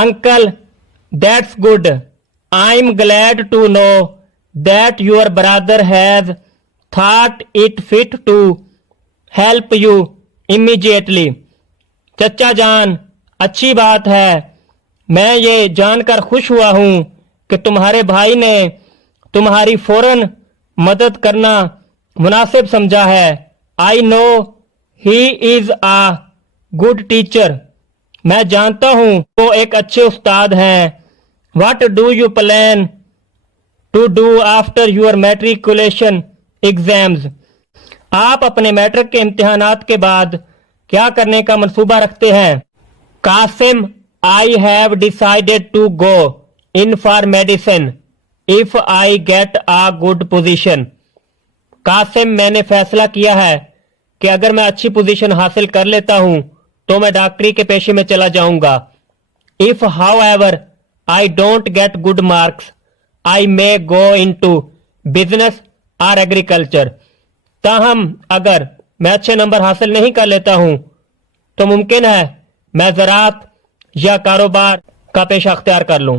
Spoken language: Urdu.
Uncle, that's good. I'm glad to know that your brother has thought it fit to help you immediately. چچا جان، اچھی بات ہے، میں یہ جان کر خوش ہوا ہوں کہ تمہارے بھائی نے تمہاری فوراً مدد کرنا مناسب سمجھا ہے. I know he is a good teacher. میں جانتا ہوں وہ ایک اچھے استاد ہیں. What do you plan to do after your matriculation exams? آپ اپنے میٹرک کے امتحانات کے بعد کیا کرنے کا منصوبہ رکھتے ہیں؟ Qasim, I have decided to go in for medicine if I get a good position. Qasim, میں نے فیصلہ کیا ہے کہ اگر میں اچھی پوزیشن حاصل کر لیتا ہوں تو میں ڈاکٹری کے پیشے میں چلا جاؤں گا. If however I don't get good marks, I may go into business or agriculture. تاہم اگر میں اچھے نمبر حاصل نہیں کر لیتا ہوں تو ممکن ہے میں زراعت یا کاروبار کا پیشہ اختیار کر لوں.